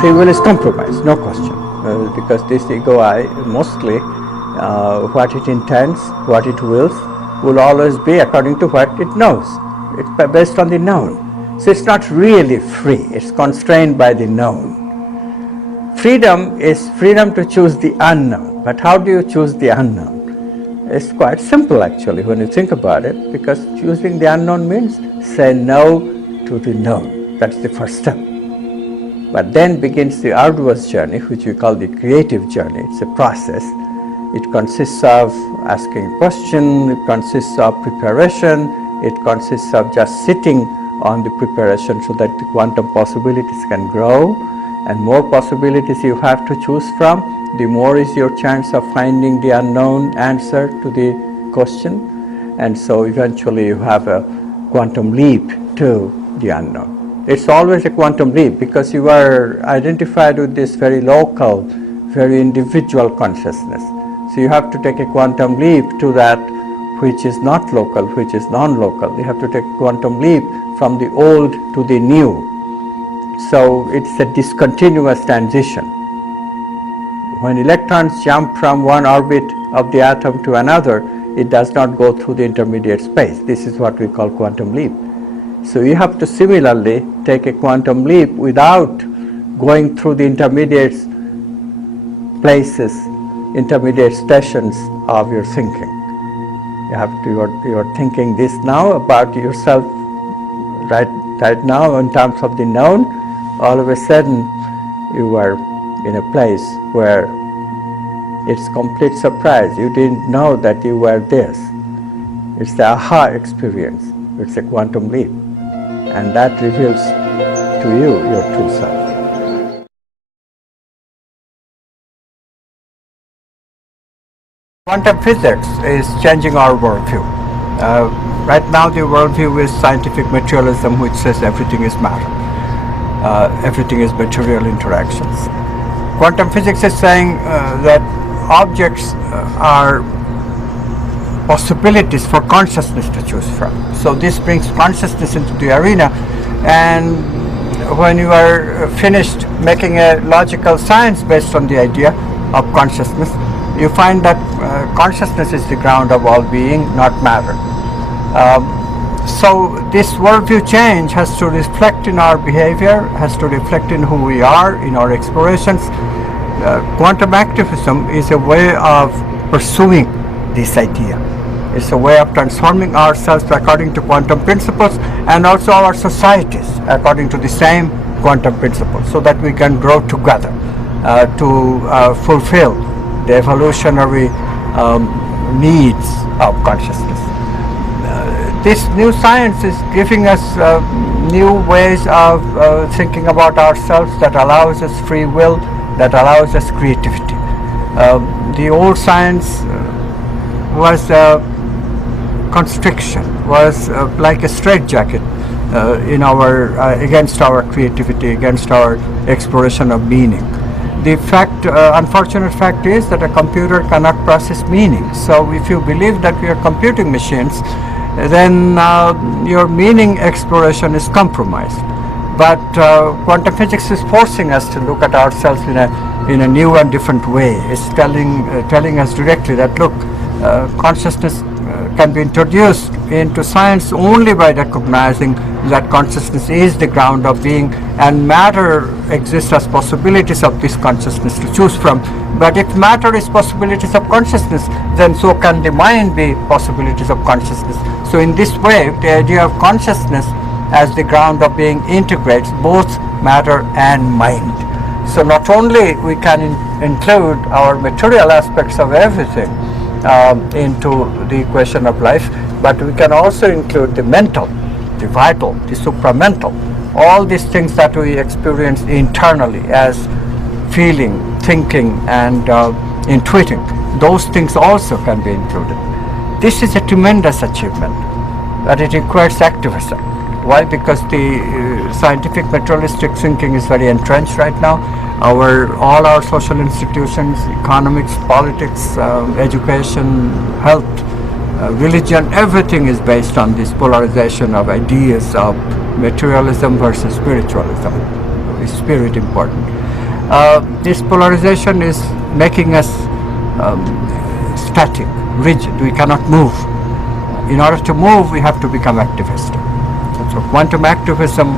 free will is compromised, no question, because this ego I mostly what it intends, what it wills, will always be according to what it knows. It's based on the known. So it's not really free, it's constrained by the known. Freedom is freedom to choose the unknown. But how do you choose the unknown? It's quite simple actually when you think about it, because choosing the unknown means say no to the known. That's the first step. But then begins the arduous journey, which we call the creative journey. It's a process. It consists of asking a question, it consists of preparation, it consists of just sitting on the preparation so that the quantum possibilities can grow. And more possibilities you have to choose from, the more is your chance of finding the unknown answer to the question. And so eventually you have a quantum leap to the unknown. It's always a quantum leap because you are identified with this very local, very individual consciousness. So you have to take a quantum leap to that which is not local, which is non-local. You have to take a quantum leap from the old to the new. So it's a discontinuous transition. When electrons jump from one orbit of the atom to another, it does not go through the intermediate space. This is what we call quantum leap. So you have to similarly take a quantum leap without going through the intermediate places, intermediate stations of your thinking. You are thinking this now about yourself right now in terms of the known. All of a sudden you are in a place where it's complete surprise. You didn't know that you were this. It's the aha experience. It's a quantum leap. And that reveals to you your true self. Quantum physics is changing our worldview. Right now the worldview is scientific materialism, which says everything is matter. Everything is material interactions. Quantum physics is saying that objects are possibilities for consciousness to choose from. So this brings consciousness into the arena, and when you are finished making a logical science based on the idea of consciousness, you find that consciousness is the ground of all being, not matter. So this worldview change has to reflect in our behavior, has to reflect in who we are, in our explorations. Quantum activism is a way of pursuing this idea. It's a way of transforming ourselves according to quantum principles, and also our societies according to the same quantum principles, so that we can grow together to fulfill the evolutionary needs of consciousness. This new science is giving us new ways of thinking about ourselves that allows us free will, that allows us creativity. The old science was constriction, was like a straitjacket in our against our creativity, against our exploration of meaning. The fact, unfortunate fact is that a computer cannot process meaning. So if you believe that we are computing machines, then your meaning exploration is compromised. But quantum physics is forcing us to look at ourselves in a new and different way. It's telling us directly that look, consciousness can be introduced into science only by recognizing that consciousness is the ground of being, and matter exists as possibilities of this consciousness to choose from. But if matter is possibilities of consciousness, then so can the mind be possibilities of consciousness. So in this way, the idea of consciousness as the ground of being integrates both matter and mind. So not only we can include our material aspects of everything into the equation of life, but we can also include the mental, the vital, the supramental, all these things that we experience internally as feeling, thinking, and intuiting. Those things also can be included. This is a tremendous achievement, but it requires activism. Why? Because the scientific materialistic thinking is very entrenched right now. All our social institutions, economics, politics, education, health, religion, everything is based on this polarization of ideas of materialism versus spiritualism. Is spirit important? this polarization is making us static, rigid. We cannot move. In order to move, we have to become activists. So quantum activism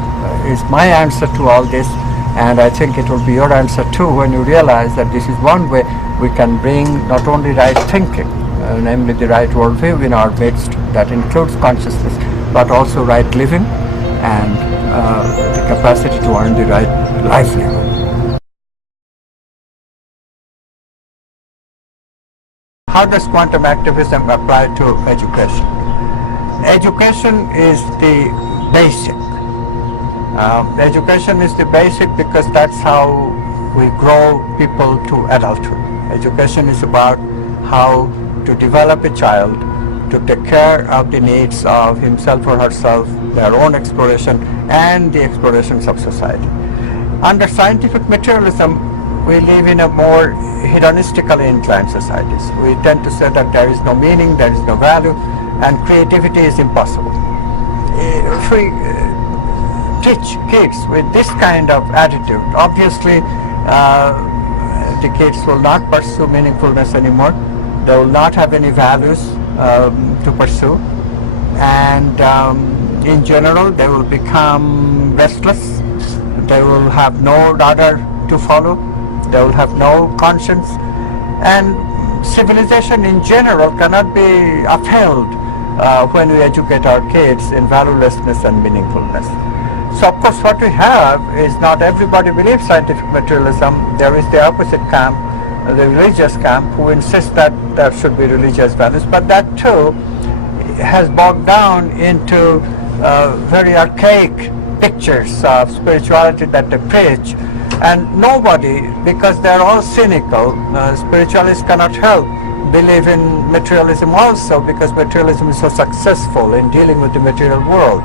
is my answer to all this, and I think it will be your answer too when you realize that this is one way we can bring not only right thinking, namely the right worldview in our midst that includes consciousness, but also right living and the capacity to earn the right livelihood. How does quantum activism apply to education? Education is the basic. Education is the basic because that's how we grow people to adulthood. Education is about how to develop a child to take care of the needs of himself or herself, their own exploration, and the explorations of society. Under scientific materialism, we live in a more hedonistically inclined societies. We tend to say that there is no meaning, there is no value, and creativity is impossible. If we teach kids with this kind of attitude, obviously the kids will not pursue meaningfulness anymore. They will not have any values to pursue, and in general they will become restless. They will have no radar to follow. They will have no conscience, and civilization in general cannot be upheld when we educate our kids in valuelessness and meaningfulness. So of course what we have is not everybody believes scientific materialism. There is the opposite camp, the religious camp, who insists that there should be religious values, but that too has bogged down into very archaic pictures of spirituality that they preach, and nobody, because they are all cynical, spiritualists cannot help believe in materialism also, because materialism is so successful in dealing with the material world.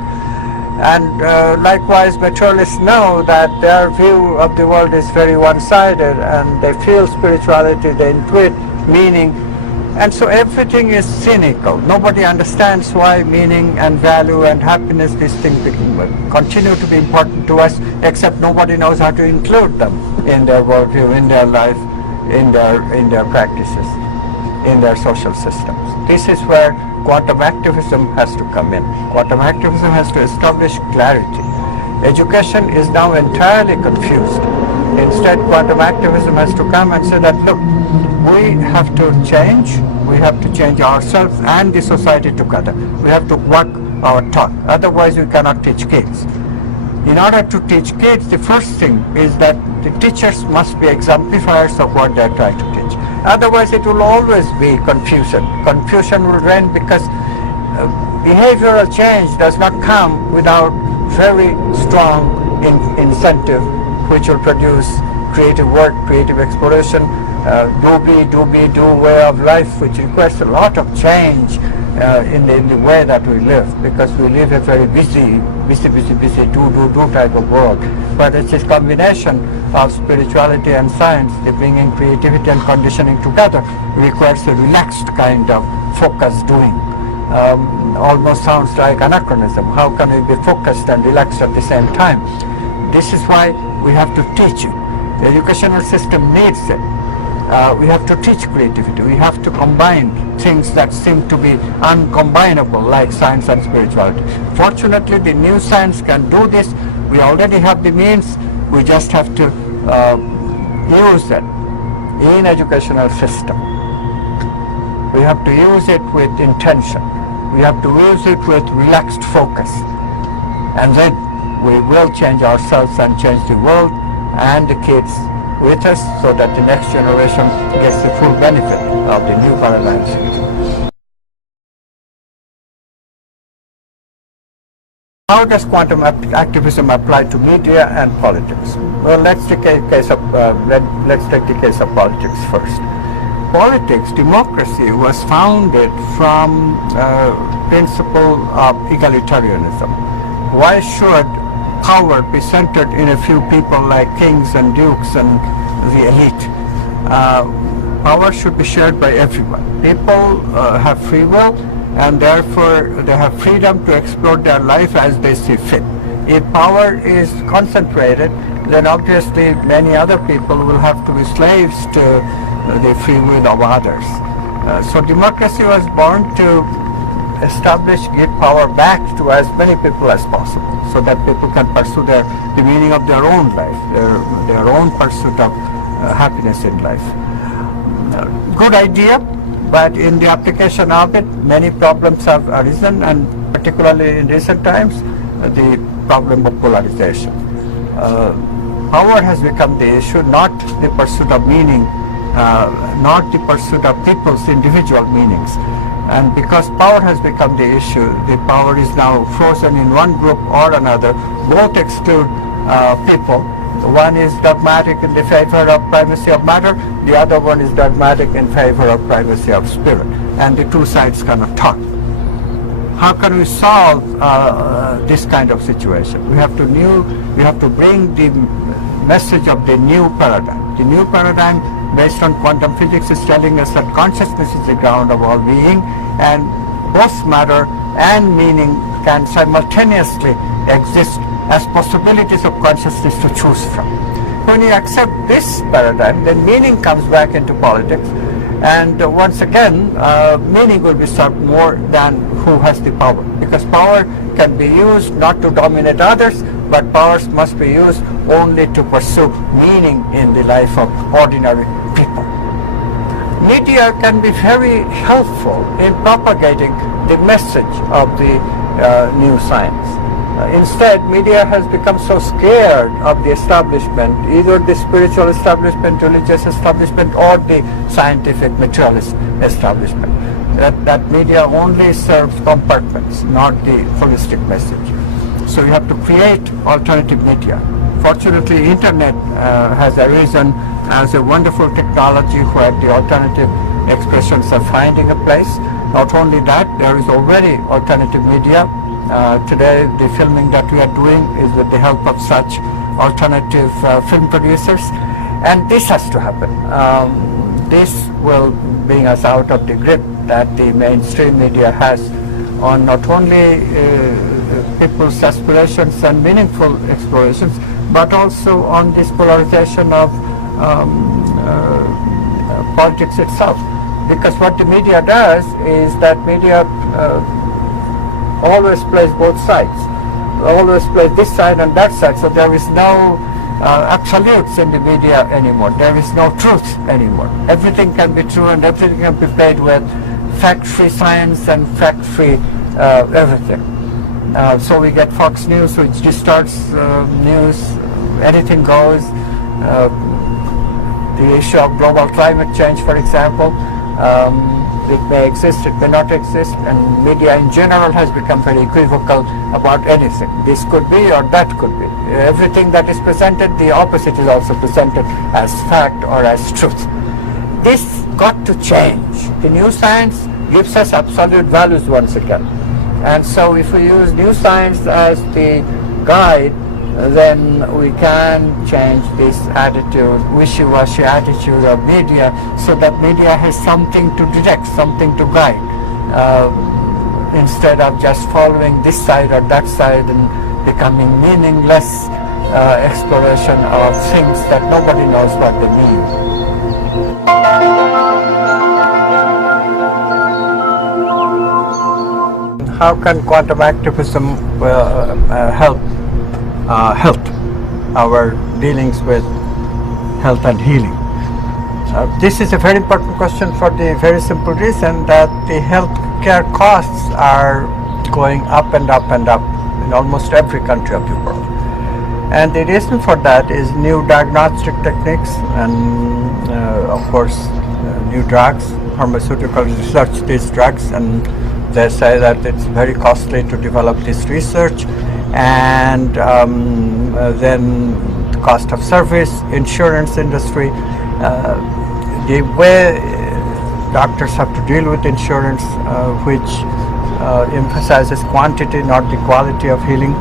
And likewise, materialists know that their view of the world is very one-sided, and they feel spirituality, they intuit meaning, and so everything is cynical. Nobody understands why meaning and value and happiness, these things continue to be important to us, except nobody knows how to include them in their worldview, in their life, in their practices, in their social systems. This is where quantum activism has to come in. Quantum activism has to establish clarity. Education is now entirely confused. Instead, quantum activism has to come and say that, look, we have to change ourselves and the society together. We have to work our talk. Otherwise, we cannot teach kids. In order to teach kids, the first thing is that the teachers must be exemplifiers of what they are trying to teach. Otherwise, it will always be confusion. Confusion will reign because behavioral change does not come without very strong incentive, which will produce creative work, creative exploration, do way of life, which requires a lot of change in the way that we live, because we live a very busy, do type of world. But it's this combination of spirituality and science, the bringing creativity and conditioning together, requires a relaxed kind of focused doing. Almost sounds like anachronism. How can we be focused and relaxed at the same time? This is why we have to teach it. The educational system needs it. We have to teach creativity. We have to combine things that seem to be uncombinable, like science and spirituality. Fortunately, the new science can do this. We already have the means. We just have to use it in educational system. We have to use it with intention. We have to use it with relaxed focus. And then we will change ourselves and change the world and the kids with us, so that the next generation gets the full benefit of the new paradigm shift. How does quantum activism apply to media and politics? Well, let's take the case of politics first. Politics, democracy, was founded from principle of egalitarianism. Why should power be centered in a few people like kings and dukes and the elite? Power should be shared by everyone. People have free will, and therefore they have freedom to explore their life as they see fit. If power is concentrated, then obviously many other people will have to be slaves to the free will of others. So democracy was born to establish, give power back to as many people as possible, so that people can pursue the meaning of their own life, their own pursuit of happiness in life. Good idea, but in the application of it, many problems have arisen, and particularly in recent times, the problem of polarization. Power has become the issue, not the pursuit of meaning, not the pursuit of people's individual meanings. And because power has become the issue, the power is now frozen in one group or another. Both exclude people. One is dogmatic in the favor of primacy of matter, the other one is dogmatic in favor of primacy of spirit. And the two sides cannot talk. How can we solve this kind of situation? We have to bring the message of the new paradigm. The new paradigm based on quantum physics is telling us that consciousness is the ground of all being, and both matter and meaning can simultaneously exist as possibilities of consciousness to choose from. When you accept this paradigm, then meaning comes back into politics, and once again meaning will be served more than who has the power, because power can be used not to dominate others, but powers must be used only to pursue meaning in the life of ordinary people. Media can be very helpful in propagating the message of the new science. Instead, media has become so scared of the establishment, either the spiritual establishment, religious establishment, or the scientific materialist establishment, that media only serves compartments, not the holistic message. So you have to create alternative media. Fortunately, internet has arisen as a wonderful technology where the alternative expressions are finding a place. Not only that, there is already alternative media. Today, the filming that we are doing is with the help of such alternative film producers, and this has to happen. This will bring us out of the grip that the mainstream media has on not only people's aspirations and meaningful explorations, but also on this polarization of politics itself. Because what the media does is that media always plays both sides, always plays this side and that side, so there is no absolutes in the media anymore. There is no truth anymore. Everything can be true and everything can be played with fact-free science and fact-free everything. So we get Fox News, which distorts news, anything goes. The issue of global climate change, for example, it may exist, it may not exist, and media in general has become very equivocal about anything. This could be or that could be. Everything that is presented, the opposite is also presented as fact or as truth. This got to change. The new science gives us absolute values once again. And so if we use new science as the guide, then we can change this attitude, wishy-washy attitude of media, so that media has something to direct, something to guide, instead of just following this side or that side and becoming meaningless exploration of things that nobody knows what they mean. How can quantum activism help our dealings with health and healing? This is a very important question for the very simple reason that the healthcare costs are going up and up and up in almost every country of the world. And the reason for that is new diagnostic techniques and of course new drugs. Pharmaceuticals research these drugs and they say that it's very costly to develop this research, and then the cost of service, insurance industry, the way doctors have to deal with insurance, which emphasizes quantity, not the quality of healing.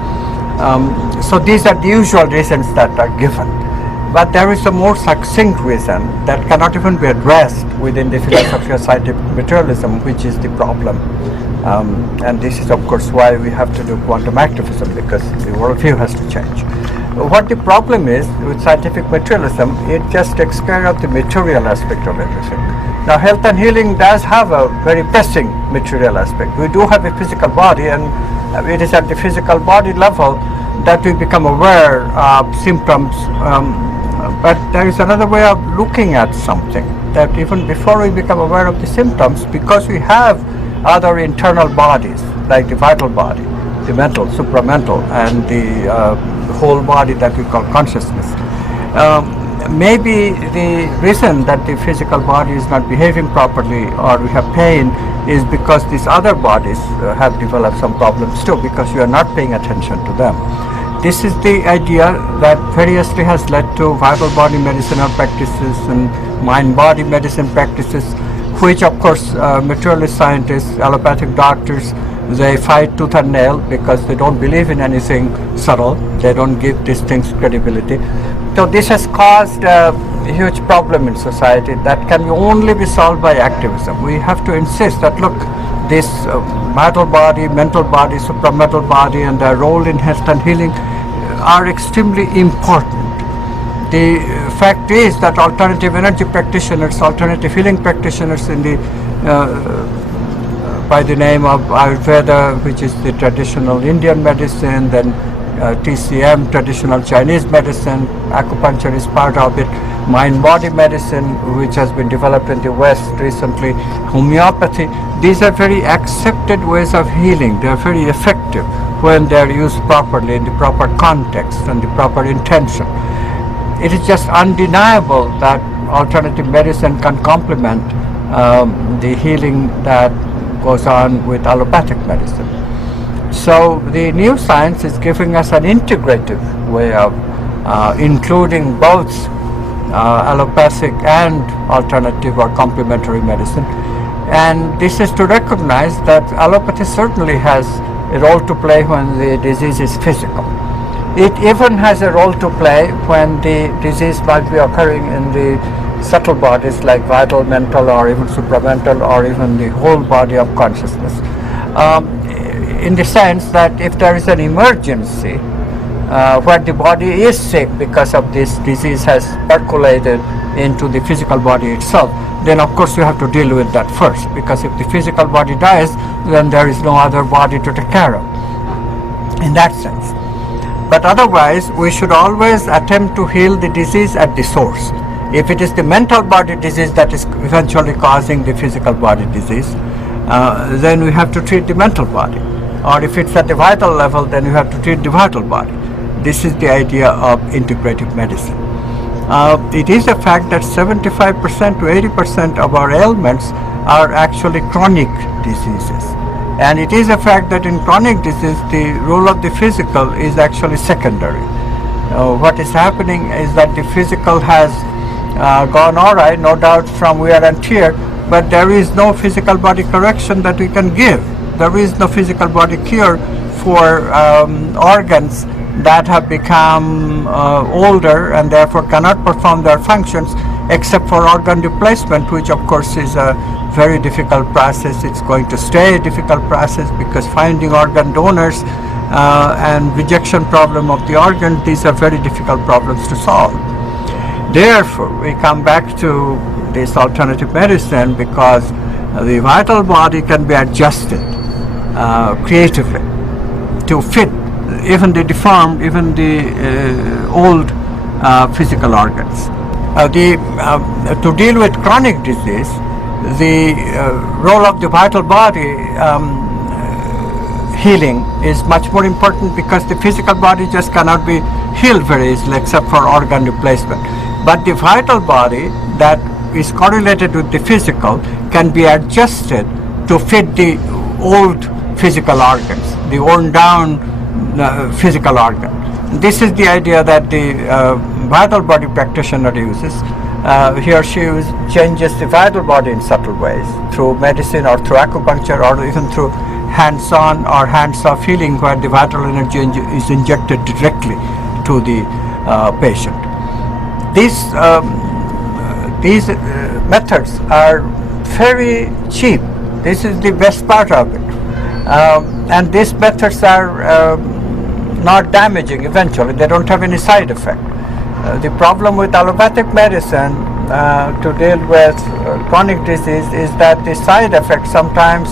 So these are the usual reasons that are given. But there is a more succinct reason that cannot even be addressed within the philosophy of scientific materialism, which is the problem. And this is of course why we have to do quantum activism, because the worldview has to change. what the problem is with scientific materialism, it just takes care of the material aspect of everything. Now, health and healing does have a very pressing material aspect. We do have a physical body, and it is at the physical body level that we become aware of symptoms. But there is another way of looking at something, that even before we become aware of the symptoms, because we have other internal bodies, like the vital body, the mental, supramental, and the whole body that we call consciousness. Maybe the reason that the physical body is not behaving properly, or we have pain, is because these other bodies have developed some problems too, because we are not paying attention to them. This is the idea that variously has led to vital body medicinal practices and mind-body medicine practices, which of course materialist scientists, allopathic doctors, they fight tooth and nail because they don't believe in anything subtle. They don't give these things credibility. So this has caused a huge problem in society that can only be solved by activism. We have to insist that, look, this vital body, mental body, supramental body, and their role in health and healing are extremely important. The fact is that alternative energy practitioners, alternative healing practitioners in the by the name of Ayurveda, which is the traditional Indian medicine, then TCM, traditional Chinese medicine, acupuncture is part of it, mind-body medicine, which has been developed in the West recently, homeopathy. These are very accepted ways of healing. They are very effective when they are used properly in the proper context and the proper intention. It is just undeniable that alternative medicine can complement the healing that goes on with allopathic medicine. So the new science is giving us an integrative way of including both allopathic and alternative or complementary medicine. And this is to recognize that allopathy certainly has a role to play when the disease is physical. It even has a role to play when the disease might be occurring in the subtle bodies like vital, mental, or even supramental, or even the whole body of consciousness. In the sense that if there is an emergency where the body is sick because of this disease has percolated into the physical body itself, then of course you have to deal with that first, because if the physical body dies, then there is no other body to take care of, in that sense. But otherwise, we should always attempt to heal the disease at the source. If it is the mental body disease that is eventually causing the physical body disease, then we have to treat the mental body. Or if it's at the vital level, then you have to treat the vital body. This is the idea of integrative medicine. It is a fact that 75% to 80% of our ailments are actually chronic diseases. And it is a fact that in chronic disease, the role of the physical is actually secondary. What is happening is that the physical has gone all right, no doubt from wear and tear, but there is no physical body correction that we can give. There is no physical body cure for organs that have become older and therefore cannot perform their functions, except for organ replacement, which of course is a very difficult process. It's going to stay a difficult process because finding organ donors and rejection problem of the organ, these are very difficult problems to solve. Therefore, we come back to this alternative medicine because the vital body can be adjusted creatively to fit even the deformed, even the old physical organs. To deal with chronic disease, the role of the vital body healing is much more important, because the physical body just cannot be healed very easily except for organ replacement. But the vital body that is correlated with the physical can be adjusted to fit the old physical organs, the worn down physical organ. This is the idea that the vital body practitioner uses. He or she changes the vital body in subtle ways through medicine or through acupuncture or even through hands-on or hands-off healing, where the vital energy is injected directly to the patient. These methods are very cheap. This is the best part of it. And these methods are not damaging eventually. They don't have any side effect. The problem with allopathic medicine to deal with chronic disease is that the side effects sometimes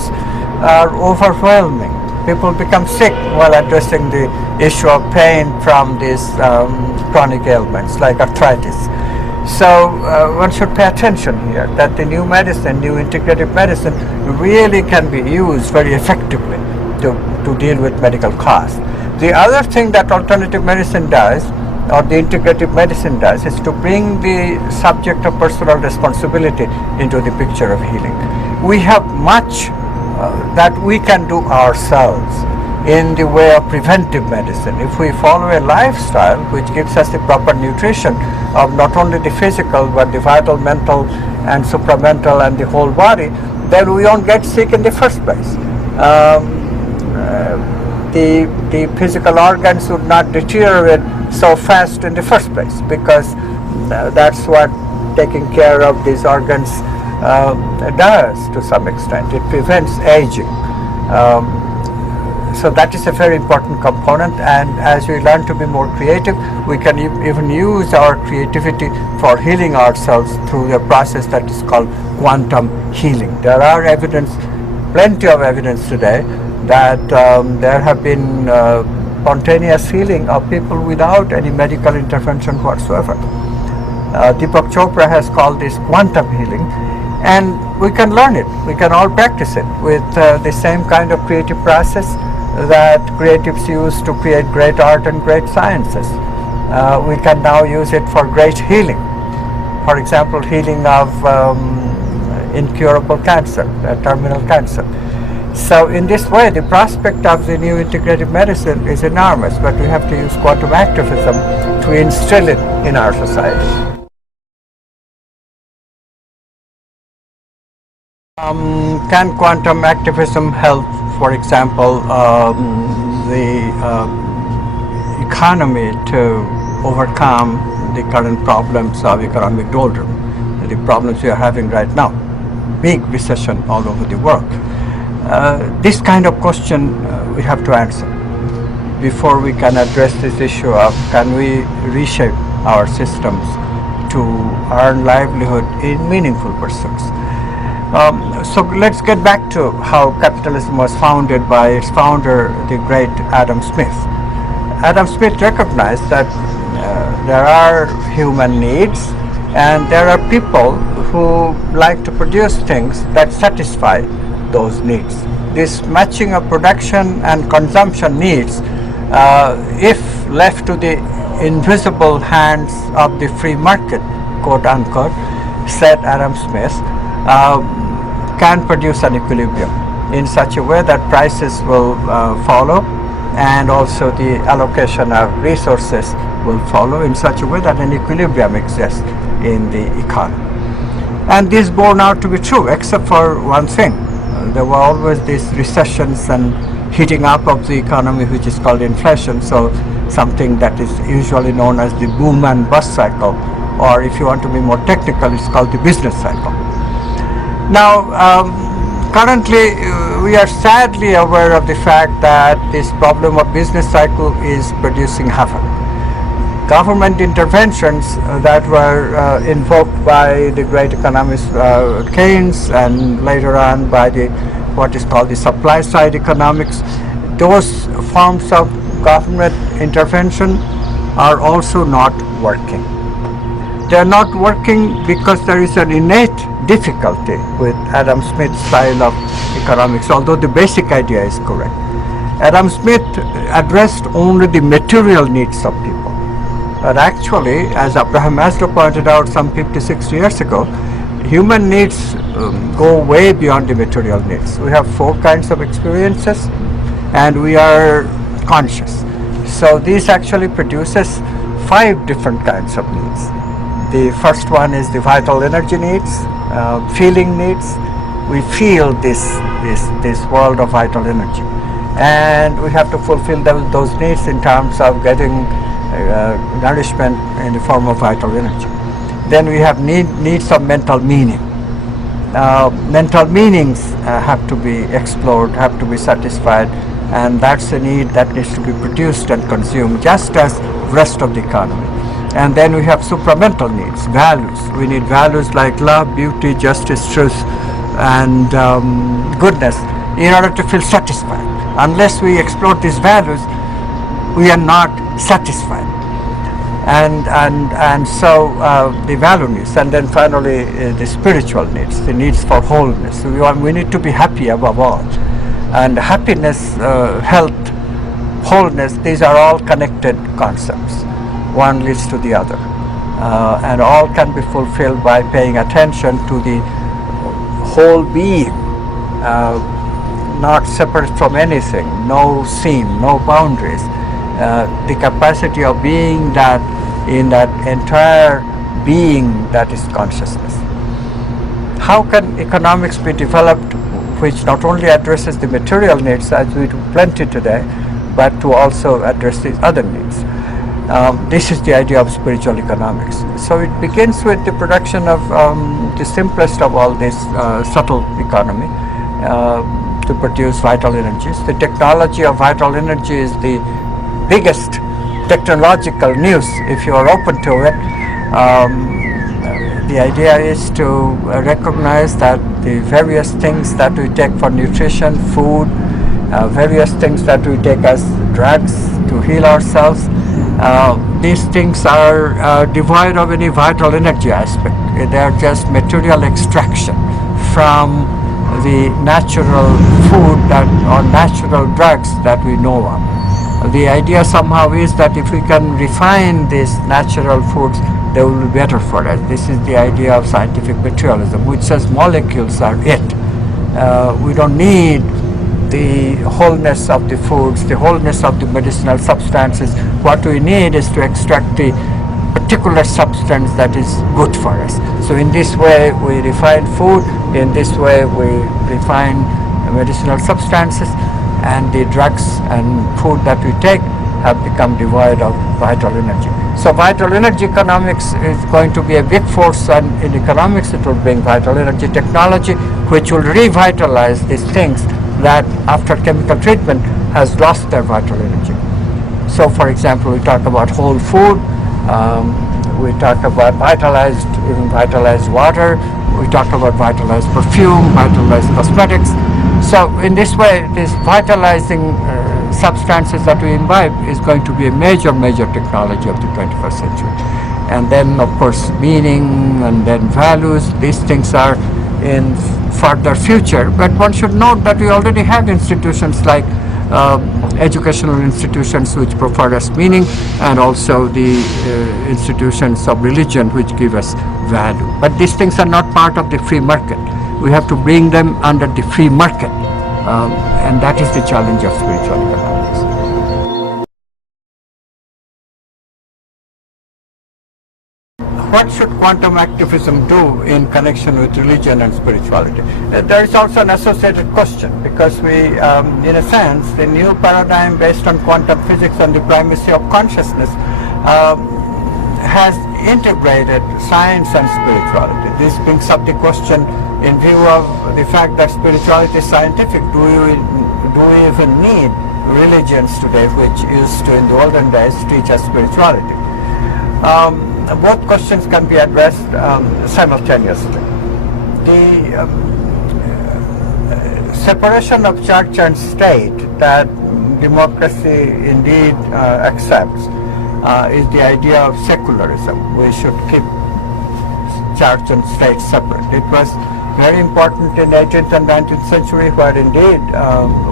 are overwhelming. People become sick while addressing the issue of pain from these chronic ailments like arthritis. So one should pay attention here that the new medicine, new integrative medicine really can be used very effectively to deal with medical costs. The other thing that alternative medicine does, or the integrative medicine does, is to bring the subject of personal responsibility into the picture of healing. We have much that we can do ourselves in the way of preventive medicine. If we follow a lifestyle which gives us the proper nutrition of not only the physical but the vital, mental and supramental and the whole body, then we won't get sick in the first place. The physical organs would not deteriorate so fast in the first place, because that's what taking care of these organs does to some extent. It prevents aging. So that is a very important component, and as we learn to be more creative, we can even use our creativity for healing ourselves through a process that is called quantum healing. There are plenty of evidence today that there have been spontaneous healing of people without any medical intervention whatsoever. Deepak Chopra has called this quantum healing, and we can learn it. We can all practice it with the same kind of creative process that creatives use to create great art and great sciences. We can now use it for great healing. For example, healing of incurable cancer, terminal cancer. So in this way, the prospect of the new integrative medicine is enormous, but we have to use quantum activism to instill it in our society. Can quantum activism help, for example, the economy to overcome the current problems of economic doldrum, the problems we are having right now, big recession all over the world? This kind of question we have to answer before we can address this issue of can we reshape our systems to earn livelihood in meaningful pursuits. So let's get back to how capitalism was founded by its founder, the great Adam Smith. Adam Smith recognized that there are human needs and there are people who like to produce things that satisfy those needs. This matching of production and consumption needs, if left to the invisible hands of the free market, quote unquote, said Adam Smith, can produce an equilibrium in such a way that prices will follow, and also the allocation of resources will follow in such a way that an equilibrium exists in the economy. And this borne out to be true, except for one thing. There were always these recessions and heating up of the economy, which is called inflation, so something that is usually known as the boom and bust cycle, or if you want to be more technical, it's called the business cycle. Now, currently we are sadly aware of the fact that this problem of business cycle is producing havoc. Government interventions that were invoked by the great economist Keynes and later on by what is called the supply side economics, those forms of government intervention are also not working. They are not working because there is an innate difficulty with Adam Smith's style of economics, although the basic idea is correct. Adam Smith addressed only the material needs of people. But actually, as Abraham Maslow pointed out some 50-60 years ago, human needs go way beyond the material needs. We have 4 kinds of experiences and we are conscious. So this actually produces 5 different kinds of needs. The first one is the vital energy needs, feeling needs. We feel this world of vital energy, and we have to fulfill those needs in terms of getting nourishment in the form of vital energy. Then we have needs of mental meaning. Mental meanings have to be explored, have to be satisfied and that's a need that needs to be produced and consumed just as rest of the economy. And then we have supramental needs, values. We need values like love, beauty, justice, truth, and goodness in order to feel satisfied. Unless we explore these values, we are not satisfied. And so the value needs, and then finally the spiritual needs, the needs for wholeness. We need to be happy above all. And happiness, health, wholeness, these are all connected concepts. One leads to the other. And all can be fulfilled by paying attention to the whole being, not separate from anything, no seam, no boundaries. The capacity of being that in that entire being that is consciousness. How can economics be developed which not only addresses the material needs as we do plenty today, but to also address these other needs? This is the idea of spiritual economics. So it begins with the production of the simplest of all this subtle economy to produce vital energies. The technology of vital energy is the biggest technological news if you are open to it. The idea is to recognize that the various things that we take for nutrition, food, various things that we take as drugs to heal ourselves, these things are devoid of any vital energy aspect. They are just material extraction from the natural food that or natural drugs that we know of. The idea somehow is that if we can refine these natural foods, they will be better for us. This is the idea of scientific materialism, which says molecules are it. We don't need the wholeness of the foods, the wholeness of the medicinal substances. What we need is to extract the particular substance that is good for us. So in this way we refine food, in this way we refine medicinal substances, and the drugs and food that we take have become devoid of vital energy. So vital energy economics is going to be a big force, and in economics it will bring vital energy technology which will revitalize these things that after chemical treatment has lost their vital energy. So for example, we talk about whole food, we talk about vitalized water, we talk about vitalized perfume, vitalized cosmetics. So in this way, these vitalizing substances that we imbibe is going to be a major technology of the 21st century. And then of course meaning and then values, these things are in further future, but one should note that we already have institutions like educational institutions which provide us meaning, and also the institutions of religion which give us value. But these things are not part of the free market. We have to bring them under the free market, and that is the challenge of spiritual economics. What should quantum activism do in connection with religion and spirituality? There is also an associated question, because we, in a sense, the new paradigm based on quantum physics and the primacy of consciousness has integrated science and spirituality. This brings up the question, in view of the fact that spirituality is scientific, do we even need religions today, which used to in the olden days teach us spirituality? Both questions can be addressed simultaneously. The separation of church and state that democracy indeed accepts is the idea of secularism. We should keep church and state separate. It was very important in 18th and 19th century, where indeed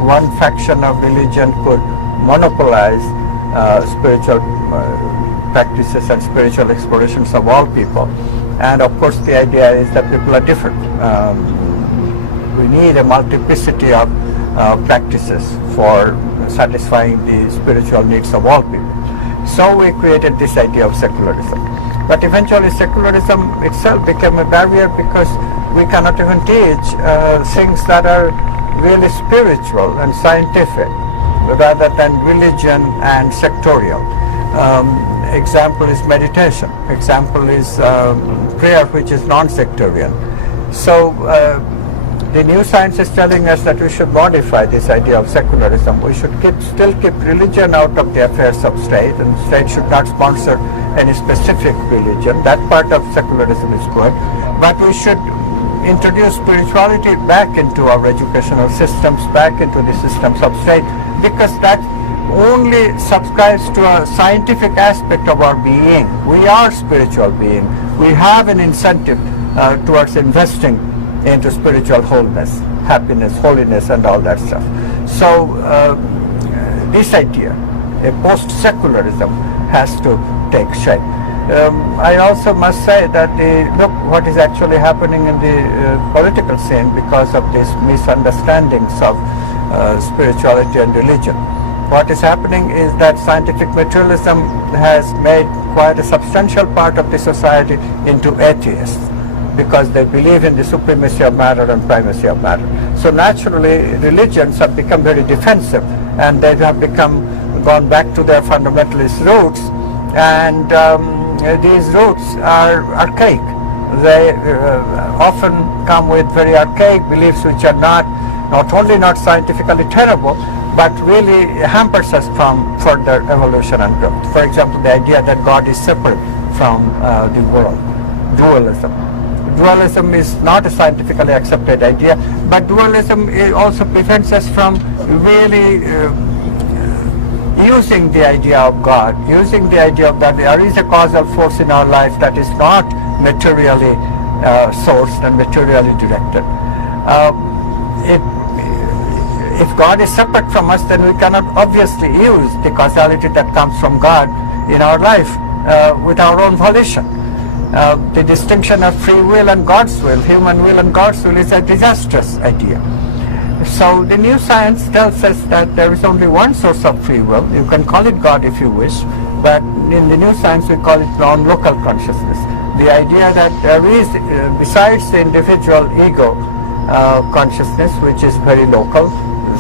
one faction of religion could monopolize spiritual practices and spiritual explorations of all people. And of course the idea is that people are different. We need a multiplicity of practices for satisfying the spiritual needs of all people. So we created this idea of secularism. But eventually secularism itself became a barrier, because we cannot even teach things that are really spiritual and scientific, rather than religion and sectorial. Example is meditation. Example is prayer, which is non-sectarian. So the new science is telling us that we should modify this idea of secularism. We should still keep religion out of the affairs of state, and state should not sponsor any specific religion. That part of secularism is good, but we should introduce spirituality back into our educational systems, back into the systems of state, because that only subscribes to a scientific aspect of our being. We are spiritual being. We have an incentive towards investing into spiritual wholeness, happiness, holiness, and all that stuff. So this idea, a post-secularism, has to take shape. I also must say that look what is actually happening in the political scene because of these misunderstandings of spirituality and religion. What is happening is that scientific materialism has made quite a substantial part of the society into atheists, because they believe in the supremacy of matter and primacy of matter. So naturally, religions have become very defensive, and they have gone back to their fundamentalist roots, and these roots are archaic. They often come with very archaic beliefs which are not only not scientifically tenable, but really hampers us from further evolution and growth. For example, the idea that God is separate from the world, dualism. Dualism is not a scientifically accepted idea, but dualism also prevents us from really using the idea of God, using the idea of that there is a causal force in our life that is not materially sourced and materially directed. If God is separate from us, then we cannot obviously use the causality that comes from God in our life with our own volition. The distinction of free will and God's will, human will and God's will, is a disastrous idea. So the new science tells us that there is only one source of free will. You can call it God if you wish, but in the new science we call it non-local consciousness. The idea that there is, besides the individual ego consciousness, which is very local,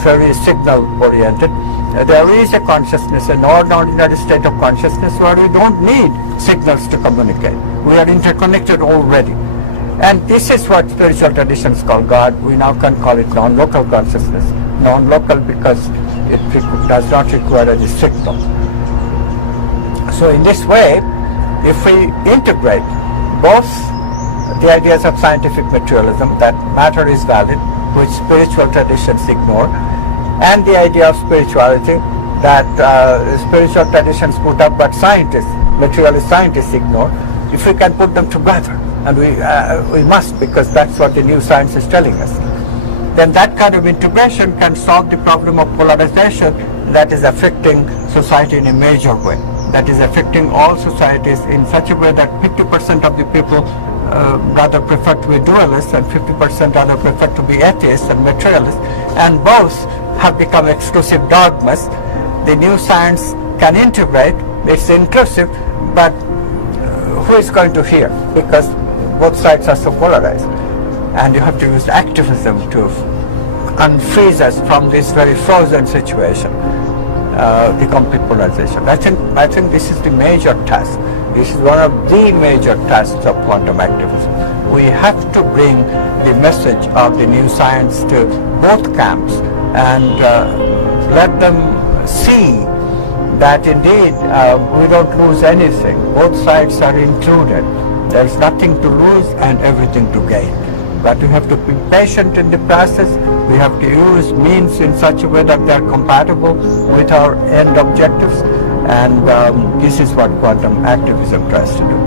very signal-oriented, there is a consciousness, an ordinary state of consciousness where we don't need signals to communicate. We are interconnected already. And this is what spiritual traditions call God. We now can call it non-local consciousness. Non-local because it does not require any signal. So in this way, if we integrate both the ideas of scientific materialism, that matter is valid, which spiritual traditions ignore, and the idea of spirituality that spiritual traditions put up but scientists, materialist scientists ignore, if we can put them together, and we must, because that's what the new science is telling us, then that kind of integration can solve the problem of polarization that is affecting society in a major way, that is affecting all societies in such a way that 50% of the people rather prefer to be dualists and 50% rather prefer to be atheists and materialists, and both have become exclusive dogmas. The new science can integrate, it's inclusive, but who is going to hear? Because both sides are so polarized, and you have to use activism to unfreeze us from this very frozen situation, the complete polarization. I think this is the major task. This is one of the major tasks of quantum activism. We have to bring the message of the new science to both camps and let them see that indeed we don't lose anything. Both sides are included. There's nothing to lose and everything to gain. But we have to be patient in the process. We have to use means in such a way that they are compatible with our end objectives. And this is what quantum activism tries to do.